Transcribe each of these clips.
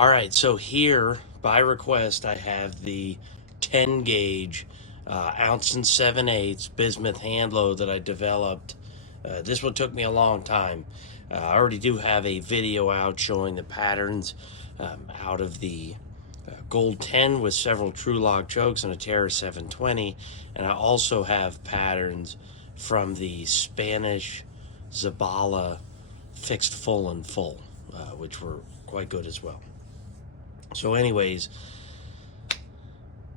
All right, so here, by request, I have the 10 gauge ounce and 7/8 bismuth hand load that I developed. This one took me a long time. I already do have a video out showing the patterns out of the Gold 10 with several True Log chokes and a Terra 720, and I also have patterns from the Spanish Zabala fixed full and full, which were quite good as well. So anyways,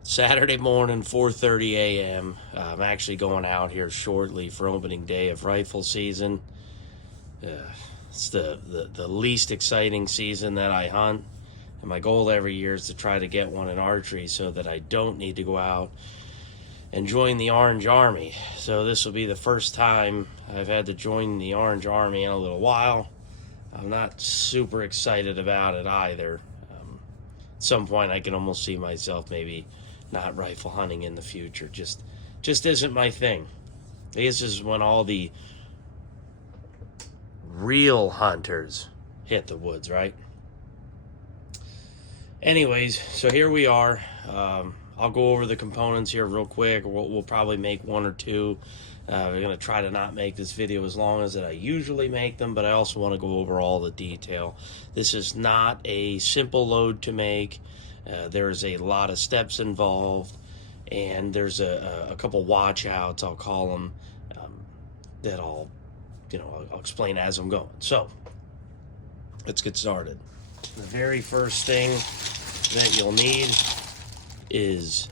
Saturday morning, 4:30 a.m. I'm actually going out here shortly for opening day of rifle season. It's the least exciting season that I hunt. And my goal every year is to try to get one in archery so that I don't need to go out and join the Orange Army. So this will be the first time I've had to join the Orange Army in a little while. I'm not super excited about it either. At some point I can almost see myself maybe not rifle hunting in the future. Just isn't my thing. This is when all the real hunters hit the woods, right? Anyways, so here we are. I'll go over the components here real quick. We'll probably make one or two. We're going to try to not make this video as long as I usually make them, but I also want to go over all the detail. This is not a simple load to make. There's a lot of steps involved, and there's a couple watch outs, I'll call them, that I'll explain as I'm going. So let's get started. The very first thing that you'll need is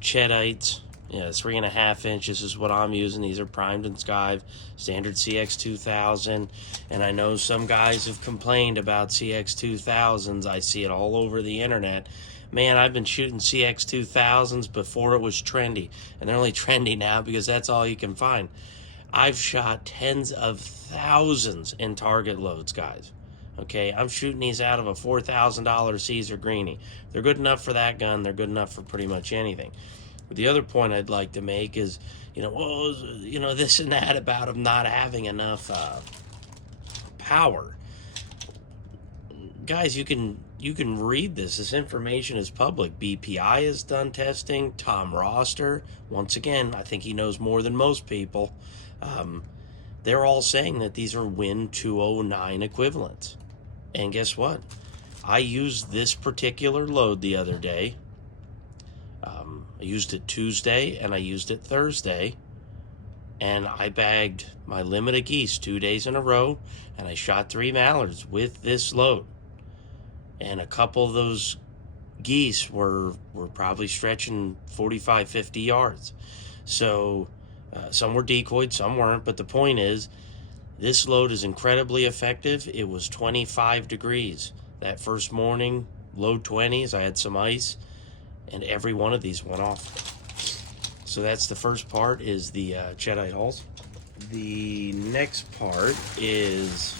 Chedites. 3.5 inches is what I'm using. These are primed and skived, standard CX2000. And I know some guys have complained about CX2000s. I see it all over the internet. Man, I've been shooting CX2000s before it was trendy. And they're only trendy now because that's all you can find. I've shot tens of thousands in target loads, guys. Okay, I'm shooting these out of a $4,000 Caesar Greenie. They're good enough for that gun. They're good enough for pretty much anything. But the other point I'd like to make is, this and that about them not having enough power. Guys, you can read this. This information is public. BPI has done testing. Tom Roster, once again, I think he knows more than most people. They're all saying that these are Win 209 equivalents. And guess what? I used this particular load the other day. I used it Tuesday and I used it Thursday. And I bagged my limit of geese 2 days in a row. And I shot 3 mallards with this load. And a couple of those geese were probably stretching 45, 50 yards. So some were decoyed, some weren't. But the point is, this load is incredibly effective. It was 25 degrees. That first morning, low 20s, I had some ice, and every one of these went off. So that's the first part, is the Chedite hulls. The next part is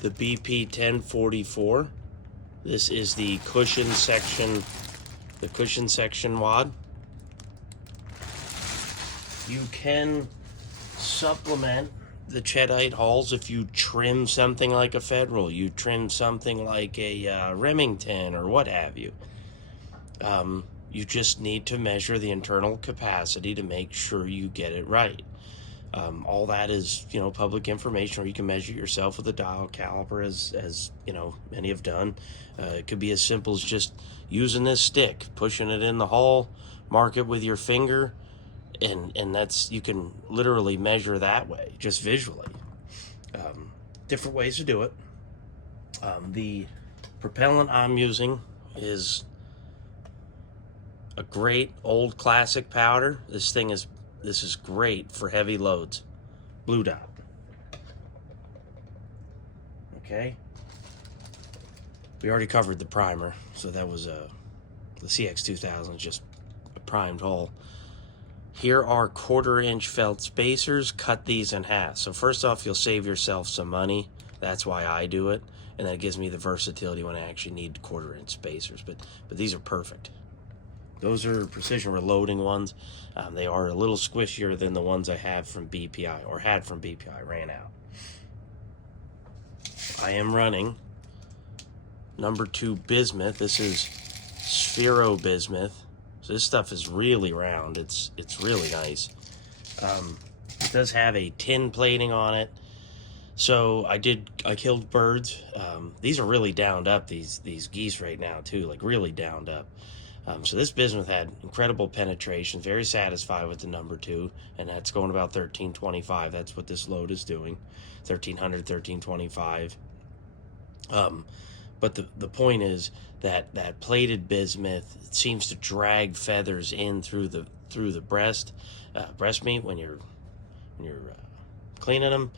the BP 1044. This is the cushion section wad. You can supplement the Chedite hulls if you trim something like a Federal, you trim something like a Remington or what have you. You just need to measure the internal capacity to make sure you get it right. All that is, public information, or you can measure it yourself with a dial caliper, as many have done. It could be as simple as just using this stick, pushing it in the hull, mark it with your finger, and that's, you can literally measure that way, just visually. Different ways to do it. The propellant I'm using is a great old classic powder. This is great for heavy loads. Blue Dot. Okay. We already covered the primer, so that was the CX2000, just a primed hull. Here are 1/4 inch felt spacers. Cut these in half. So first off, you'll save yourself some money. That's why I do it. And that gives me the versatility when I actually need 1/4 inch spacers. But these are perfect. Those are precision reloading ones. They are a little squishier than the ones I have from BPI, or had from BPI, ran out. I am running number 2 bismuth. This is Sphero bismuth. So this stuff is really round. It's really nice. It does have a tin plating on it. So I killed birds. These are really downed up, these geese right now too, like really downed up. So this bismuth had incredible penetration, very satisfied with the number 2, and that's going about 1325. That's what this load is doing, 1300, 1325. But the point is that plated bismuth seems to drag feathers in through the breast meat when you're cleaning them.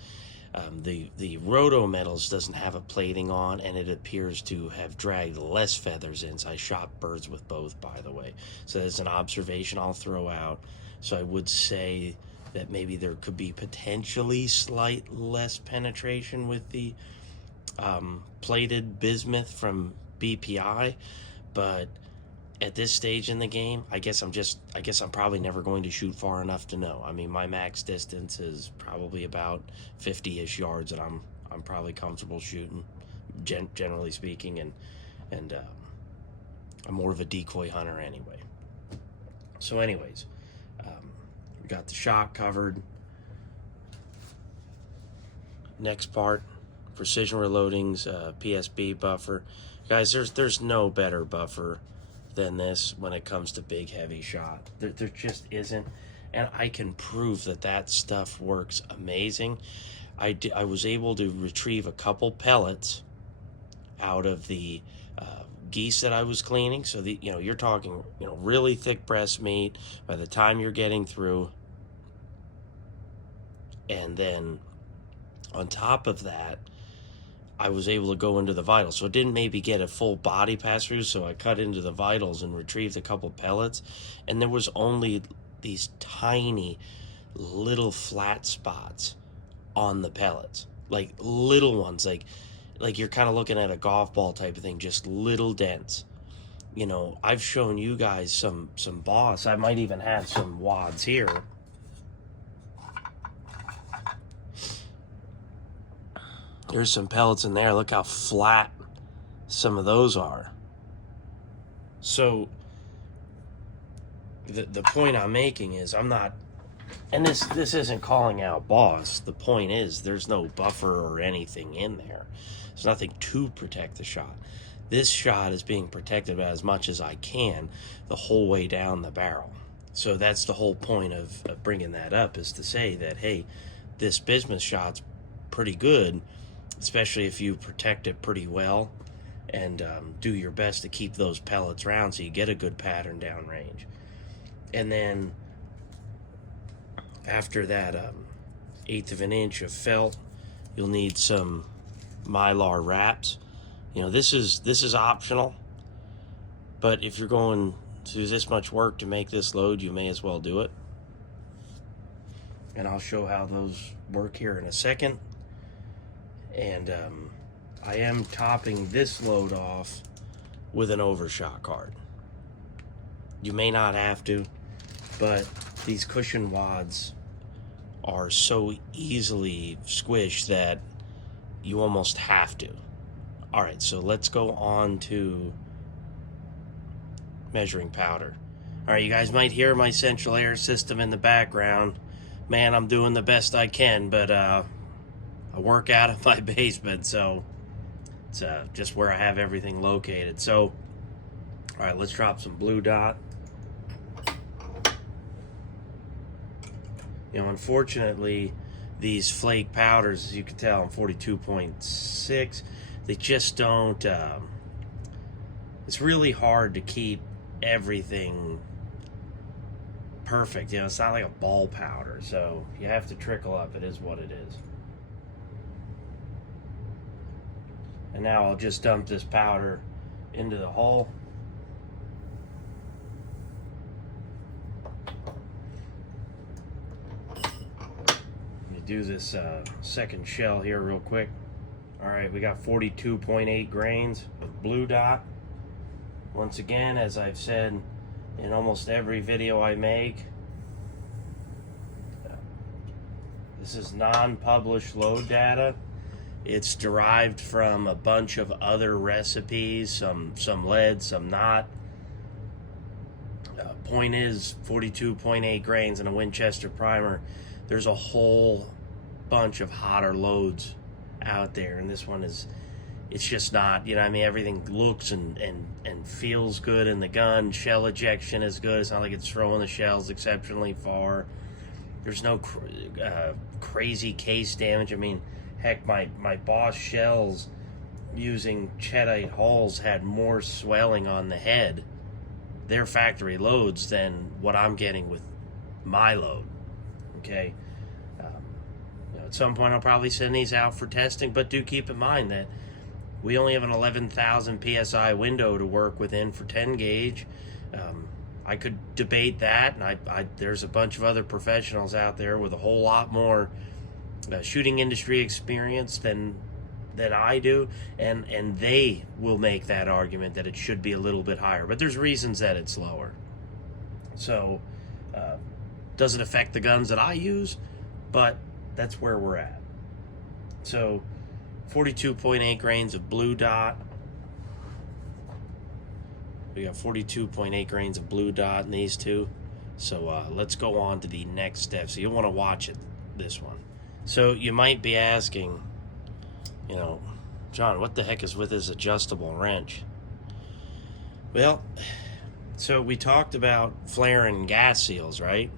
The roto metals doesn't have a plating on, and it appears to have dragged less feathers in. So I shot birds with both, by the way. So that's an observation I'll throw out. So I would say that maybe there could be potentially slight less penetration with the plated bismuth from BPI, but at this stage in the game, I guess I'm probably never going to shoot far enough to know. I mean, my max distance is probably about 50-ish yards, and I'm probably comfortable shooting, generally speaking, and I'm more of a decoy hunter anyway. So anyways, we got the shot covered. Next part, precision reloadings, PSB buffer. Guys, there's no better buffer than this when it comes to big heavy shot. There just isn't, and I can prove that stuff works amazing. I was able to retrieve a couple pellets out of the geese that I was cleaning. So you're talking really thick breast meat by the time you're getting through, and then on top of that, I was able to go into the vitals. So it didn't maybe get a full body pass through, so I cut into the vitals and retrieved a couple pellets, and there was only these tiny little flat spots on the pellets, like little ones, like you're kind of looking at a golf ball type of thing, just little dents. I've shown you guys some boss. I might even have some wads here. There's some pellets in there. Look how flat some of those are. So the point I'm making is I'm not, and this isn't calling out boss. The point is there's no buffer or anything in there. There's nothing to protect the shot. This shot is being protected as much as I can the whole way down the barrel. So that's the whole point of bringing that up, is to say that, hey, this bismuth shot's pretty good, especially if you protect it pretty well and do your best to keep those pellets round so you get a good pattern downrange. And then after that 1/8 of an inch of felt, you'll need some Mylar wraps. This is optional, but if you're going to do this much work to make this load, you may as well do it. And I'll show how those work here in a second. And I am topping this load off with an overshot card. You may not have to, but these cushion wads are so easily squished that you almost have to. All right, so let's go on to measuring powder. All right, you guys might hear my central air system in the background. Man, I'm doing the best I can, but I work out of my basement, so it's just where I have everything located. So, all right, let's drop some blue dot. Unfortunately, these flake powders, as you can tell, I'm 42.6. They just don't. It's really hard to keep everything perfect. It's not like a ball powder, so you have to trickle up. It is what it is. And now I'll just dump this powder into the hole. Let me do this second shell here real quick. All right, we got 42.8 grains of blue dot. Once again, as I've said in almost every video I make, this is non-published load data. It's derived from a bunch of other recipes, some lead, some not. Point is, 42.8 grains in a Winchester primer. There's a whole bunch of hotter loads out there, and this one is, it's just not, you know, I mean, everything looks and feels good in the gun. Shell ejection is good. It's not like it's throwing the shells exceptionally far. There's no crazy case damage. I mean, heck, my Boss shells using Cheddite hulls had more swelling on the head, their factory loads, than what I'm getting with my load. Okay. At some point I'll probably send these out for testing, but do keep in mind that we only have an 11,000 PSI window to work within for 10 gauge. I could debate that, and there's a bunch of other professionals out there with a whole lot more shooting industry experience than I do, and they will make that argument that it should be a little bit higher, but there's reasons that it's lower. So doesn't affect the guns that I use, but that's where we're at. So 42.8 grains of blue dot. We got 42.8 grains of blue dot in these two. So let's go on to the next step. So you'll want to watch it, this one. So you might be asking, you know, John, what the heck is with this adjustable wrench? Well, so we talked about flaring gas seals, right?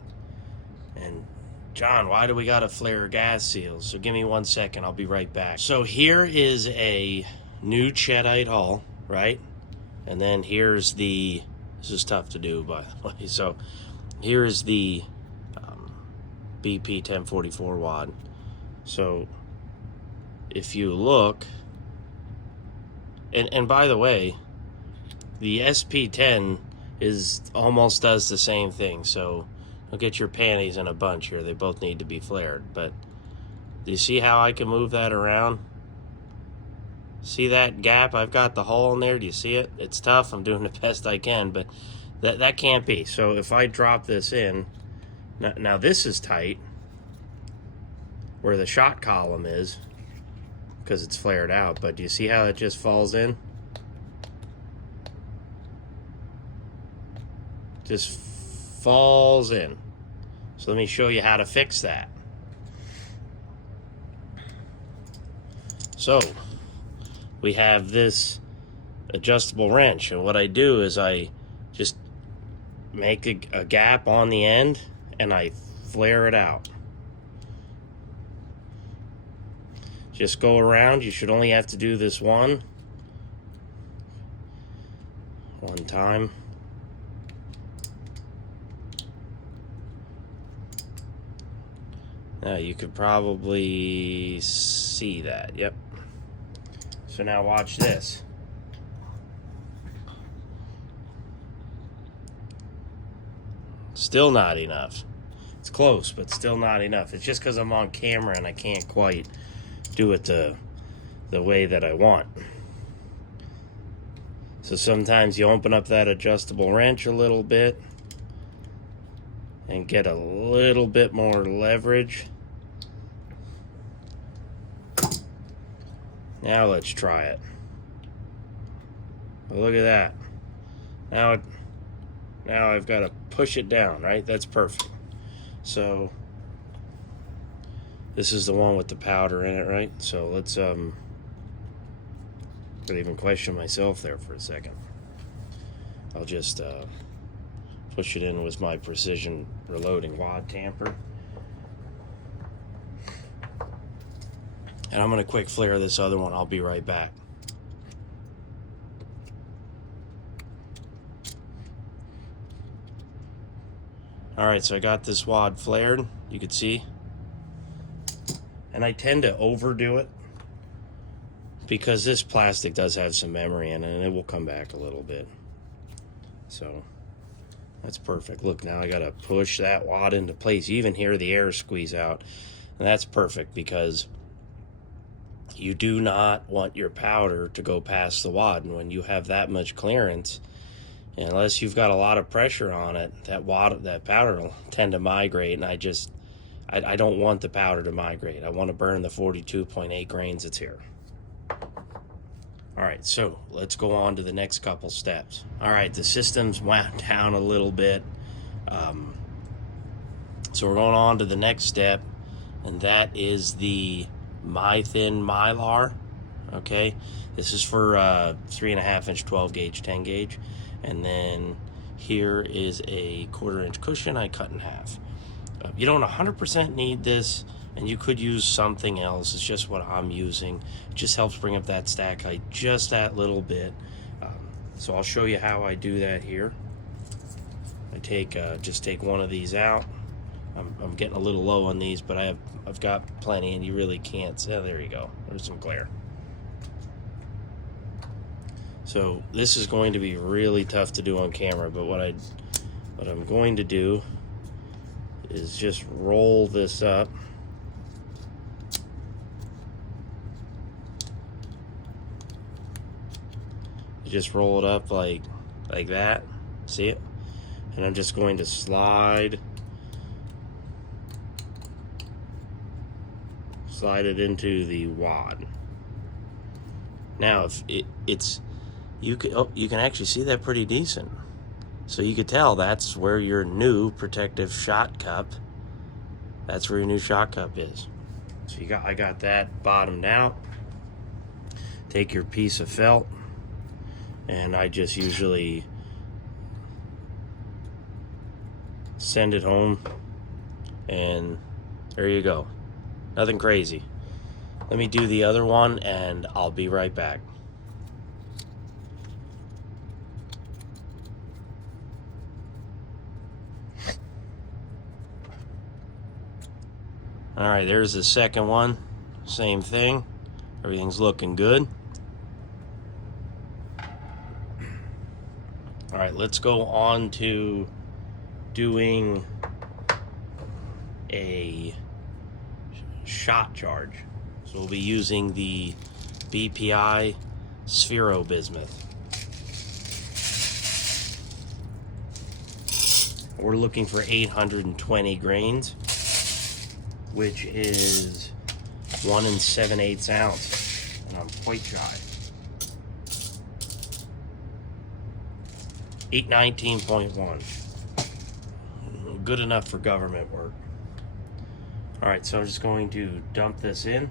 And John, why do we got to flare gas seals? So give me 1 second, I'll be right back. So here is a new Cheddite hull, right? And then here's the, this is tough to do, by the way. So here's the BP 1044 wad. So if you look, and by the way, the SP10 almost does the same thing. So don't get your panties in a bunch here. They both need to be flared. But do you see how I can move that around? See that gap? I've got the hole in there. Do you see it? It's tough. I'm doing the best I can, but that can't be. So if I drop this in, now this is tight where the shot column is because it's flared out, but do you see how it just falls in? Just falls in. So let me show you how to fix that. So we have this adjustable wrench, and what I do is I just make a gap on the end and I flare it out. Just go around. You should only have to do this one time. Now you could probably see that. Yep. So now watch this. Still not enough. It's close, but still not enough. It's just because I'm on camera and I can't quite do it the way that I want. So sometimes you open up that adjustable wrench a little bit and get a little bit more leverage. Now let's try it. Well, look at that. Now I've got to push it down, right? That's perfect. So this is the one with the powder in it, right? So let's could even question myself there for a second. I'll just push it in with my precision reloading wad tamper. And I'm going to quick flare this other one. I'll be right back. Alright, so I got this wad flared. You can see. And I tend to overdo it because this plastic does have some memory in it and it will come back a little bit. So that's perfect. Look, now I got to push that wad into place. You even hear the air squeeze out. And that's perfect because you do not want your powder to go past the wad. And when you have that much clearance, unless you've got a lot of pressure on it, that powder will tend to migrate. And I don't want the powder to migrate. I want to burn the 42.8 grains that's here. All right, so let's go on to the next couple steps. All right, the system's wound down a little bit. So we're going on to the next step, and that is the My-Thin Mylar. Okay, this is for 3.5 inch 12 gauge 10 gauge, and then here is a 1/4 inch cushion I cut in half. You don't 100% need this, and you could use something else. It's just what I'm using. It just helps bring up that stack height just that little bit. So I'll show you how I do that here. I just take one of these out. I'm getting a little low on these, but I've got plenty, and you really can't. So there you go. There's some glare. So this is going to be really tough to do on camera, but what I'm going to do is just roll this up. You just roll it up like that. See it? And I'm just going to slide it into the wad. Now, if you can actually see that pretty decent. So you could tell that's where your new protective shot cup. That's where your new shot cup is. So I got that bottomed out. Take your piece of felt, and I just usually send it home, and there you go. Nothing crazy. Let me do the other one, and I'll be right back. All right, there's the second one. Same thing. Everything's looking good. All right, let's go on to doing a shot charge. So we'll be using the BPI 8oz Bismuth. We're looking for 820 grains, which is 1 7/8 ounce, and I'm quite shy. 819.1. Good enough for government work. All right, so I'm just going to dump this in.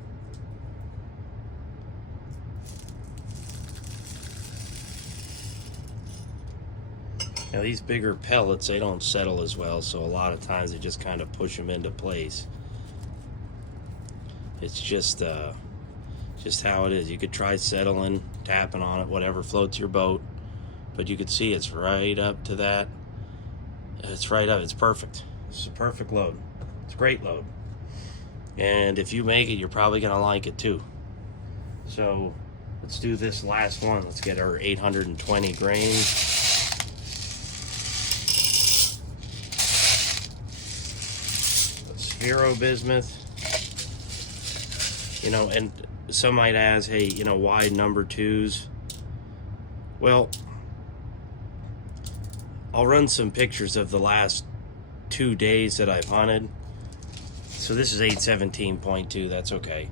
Now these bigger pellets, they don't settle as well, so a lot of times they just kind of push them into place. It's just how it is. You could try settling, tapping on it, whatever floats your boat, but you could see it's right up to that. It's right up. It's perfect. It's a perfect load. It's a great load. And if you make it, you're probably gonna like it too. So let's do this last one. Let's get our 820 grains. The 8oz Bismuth. You know, and some might ask, hey, you know, why number 2s? Well, I'll run some pictures of the last 2 days that I've hunted. So this is 817.2, that's okay.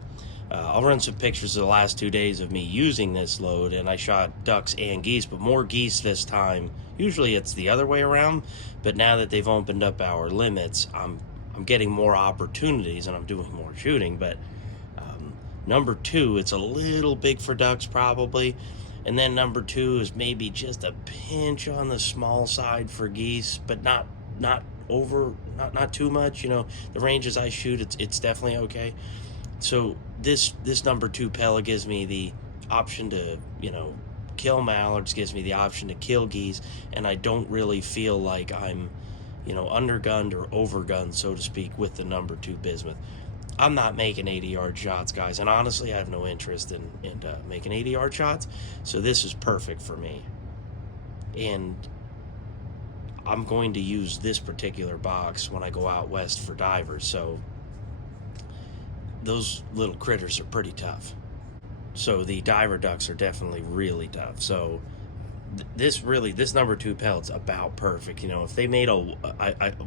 I'll run some pictures of the last 2 days of me using this load, and I shot ducks and geese, but more geese this time. Usually it's the other way around, but now that they've opened up our limits, I'm getting more opportunities and I'm doing more shooting. But number 2, it's a little big for ducks probably, and then number 2 is maybe just a pinch on the small side for geese, but not too much. You know, the ranges I shoot, it's definitely okay. So this number 2 pellet gives me the option to, you know, kill mallards, gives me the option to kill geese, and I don't really feel like I'm, you know, undergunned or overgunned, so to speak, with the number 2 bismuth. I'm not making 80-yard shots, guys, and honestly, I have no interest in making 80-yard shots, so this is perfect for me. And I'm going to use this particular box when I go out west for divers, so those little critters are pretty tough. So the diver ducks are definitely really tough. So this number 2 pellet's about perfect. You know, if they made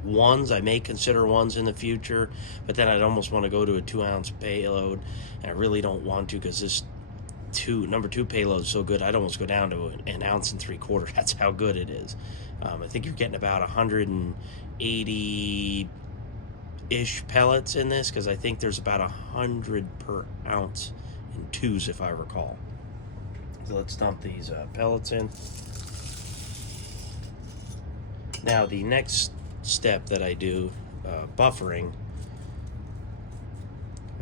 ones, I may consider ones in the future, but then I'd almost want to go to a 2-ounce payload, and I really don't want to, because this number 2 payload is so good. I'd almost go down to an 1.75 ounces. That's how good it is. I think you're getting about 180-ish pellets in this, because I think there's about 100 per ounce in 2s, if I recall. So let's dump these pellets in. Now the next step that I do, buffering,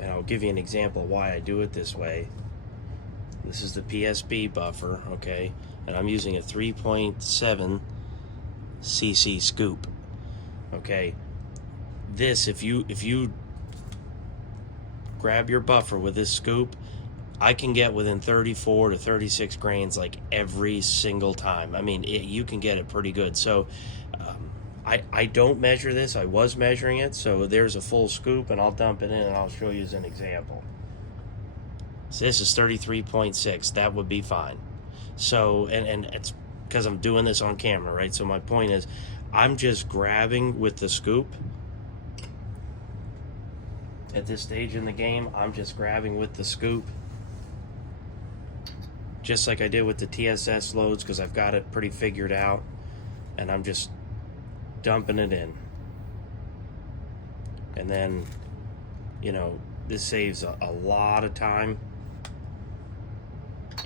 and I'll give you an example of why I do it this way. This is the PSB buffer, okay, and I'm using a 3.7 cc scoop. Okay, this, if you grab your buffer with this scoop, I can get within 34 to 36 grains like every single time. I mean, you can get it pretty good. So I don't measure this. I was measuring it, so there's a full scoop, and I'll dump it in and I'll show you as an example. So this is 33.6. That would be fine. So, and it's because I'm doing this on camera, right? So my point is, I'm just grabbing with the scoop. At this stage in the game, I'm just grabbing with the scoop, just like I did with the TSS loads, because I've got it pretty figured out, and I'm just dumping it in. And then, you know, this saves a lot of time,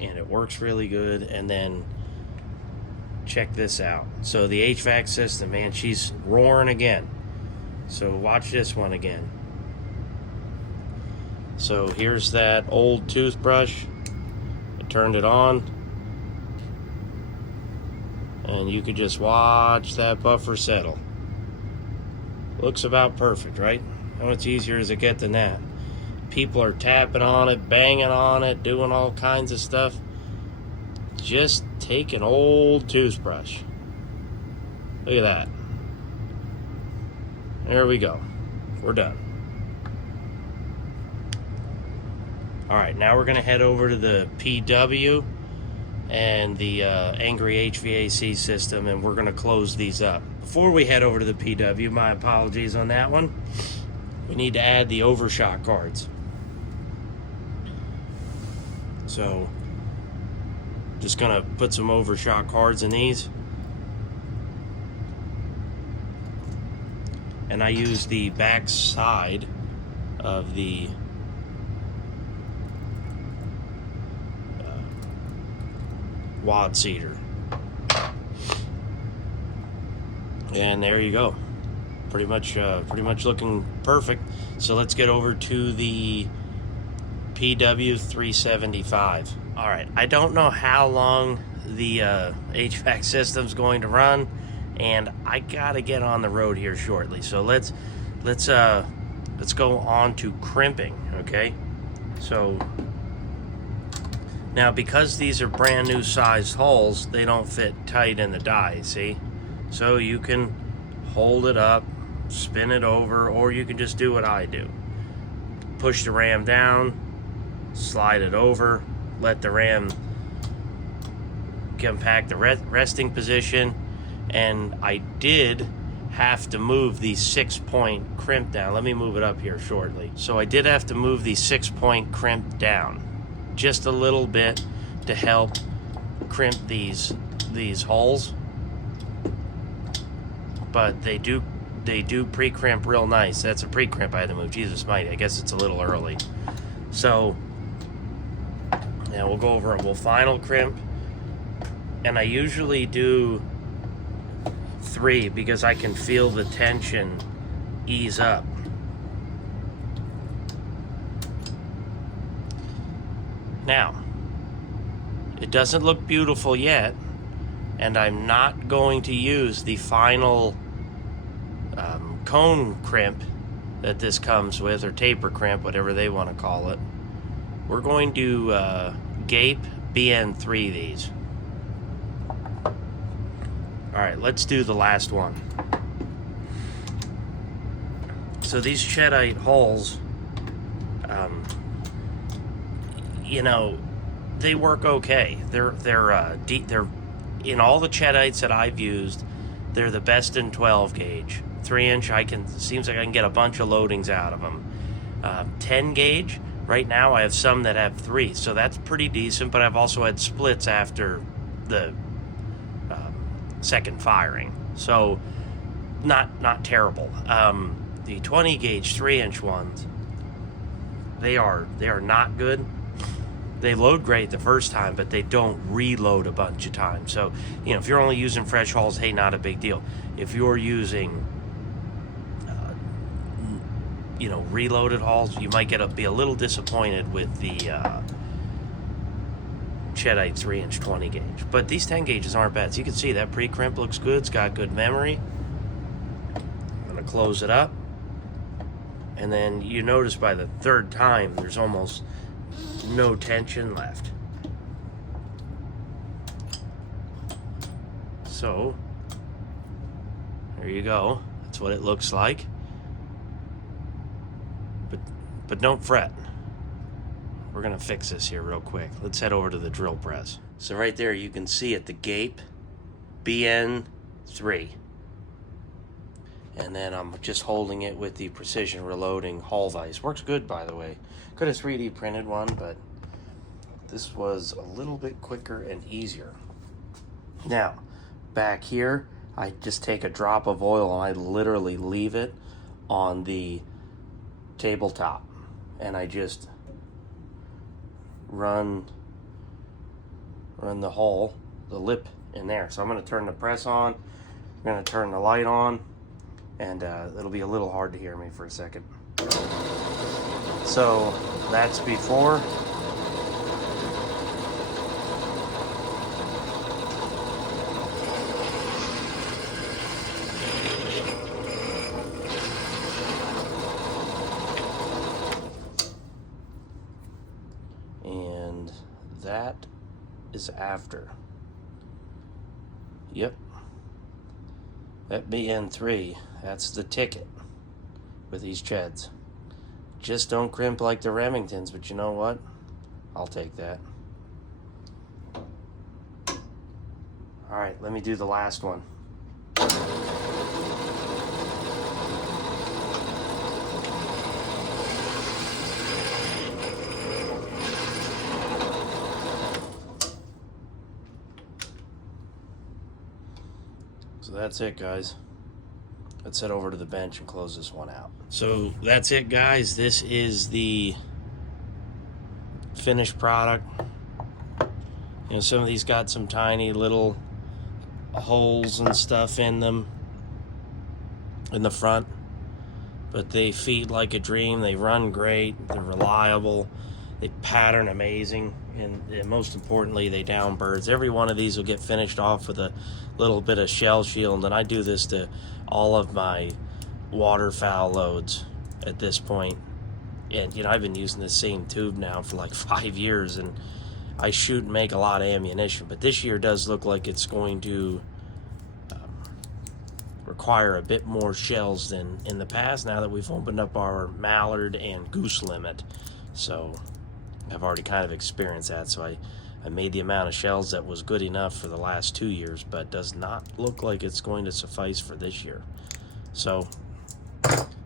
and it works really good. And then check this out. So the HVAC system, man, she's roaring again. So watch this one again. So here's that old toothbrush. I turned it on, and you could just watch that buffer settle. Looks about perfect, right? How much easier does it get than that? People are tapping on it, banging on it, doing all kinds of stuff. Just take an old toothbrush. Look at that. There we go. We're done. Alright, now we're going to head over to the PW and the Angry HVAC system, and we're going to close these up. Before we head over to the PW, my apologies on that one, we need to add the overshot cards. So, just going to put some overshot cards in these. And I use the back side of the wad seeder, and there you go. Pretty much looking perfect. So let's get over to the PW 375. All right, I don't know how long the HVAC system's going to run, and I gotta get on the road here shortly. So let's go on to crimping. Okay, so now, because these are brand new sized holes, they don't fit tight in the die, see? So you can hold it up, spin it over, or you can just do what I do. Push the ram down, slide it over, let the ram compact the resting position, and I did have to move the 6-point crimp down. Let me move it up here shortly. So I did have to move the 6-point crimp down just a little bit to help crimp these holes, but they do pre-crimp real nice. That's a pre-crimp I had to move. Jesus mighty, I guess it's a little early. So now we'll go over and we'll final crimp, and I usually do 3 because I can feel the tension ease up. Now, it doesn't look beautiful yet, and I'm not going to use the final cone crimp that this comes with, or taper crimp, whatever they want to call it. We're going to gape BN3 these. Alright, let's do the last one. So these Cheddite holes, you know, they work okay. They're in all the Chedites that I've used, they're the best in 12 gauge. 3-inch, seems like I can get a bunch of loadings out of them. 10 gauge, right now I have some that have 3, so that's pretty decent, but I've also had splits after the second firing, so not terrible. The 20 gauge 3-inch ones, they are not good. They load great the first time, but they don't reload a bunch of times. So, you know, if you're only using fresh hulls, hey, not a big deal. If you're using, you know, reloaded hulls, you might be a little disappointed with the Chedite 3-inch 20 gauge. But these 10 gauges aren't bad. So you can see that pre-crimp looks good. It's got good memory. I'm going to close it up. And then you notice by the third time, there's almost no tension left. So there you go. That's what it looks like. But don't fret. We're gonna fix this here real quick. Let's head over to the drill press. So right there you can see it, the gape BN3. And then I'm just holding it with the precision reloading hull vise. Works good, by the way. Could have 3D printed one, but this was a little bit quicker and easier. Now, back here, I just take a drop of oil and I literally leave it on the tabletop. And I just run the hull, the lip in there. So I'm gonna turn the press on, I'm gonna turn the light on, and it'll be a little hard to hear me for a second. So that's before. And that is after. Yep. That BN3, that's the ticket with these Cheds. Just don't crimp like the Remingtons, but you know what? I'll take that. All right, let me do the last one. So that's it, guys. Let's head over to the bench and close this one out. So that's it, guys. This is the finished product. You know, some of these got some tiny little holes and stuff in them in the front, but they feed like a dream. They run great. They're reliable. They pattern amazing, and most importantly, they down birds. Every one of these will get finished off with a little bit of shell shield, and I do this to all of my waterfowl loads at this point. And you know, I've been using the same tube now for like 5 years, and I shoot and make a lot of ammunition. But this year does look like it's going to require a bit more shells than in the past, now that we've opened up our mallard and goose limit. So I've already kind of experienced that, so I made the amount of shells that was good enough for the last 2 years, but does not look like it's going to suffice for this year. So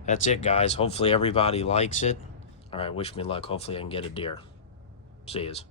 that's it, guys. Hopefully everybody likes it. All right, wish me luck. Hopefully I can get a deer. See yous.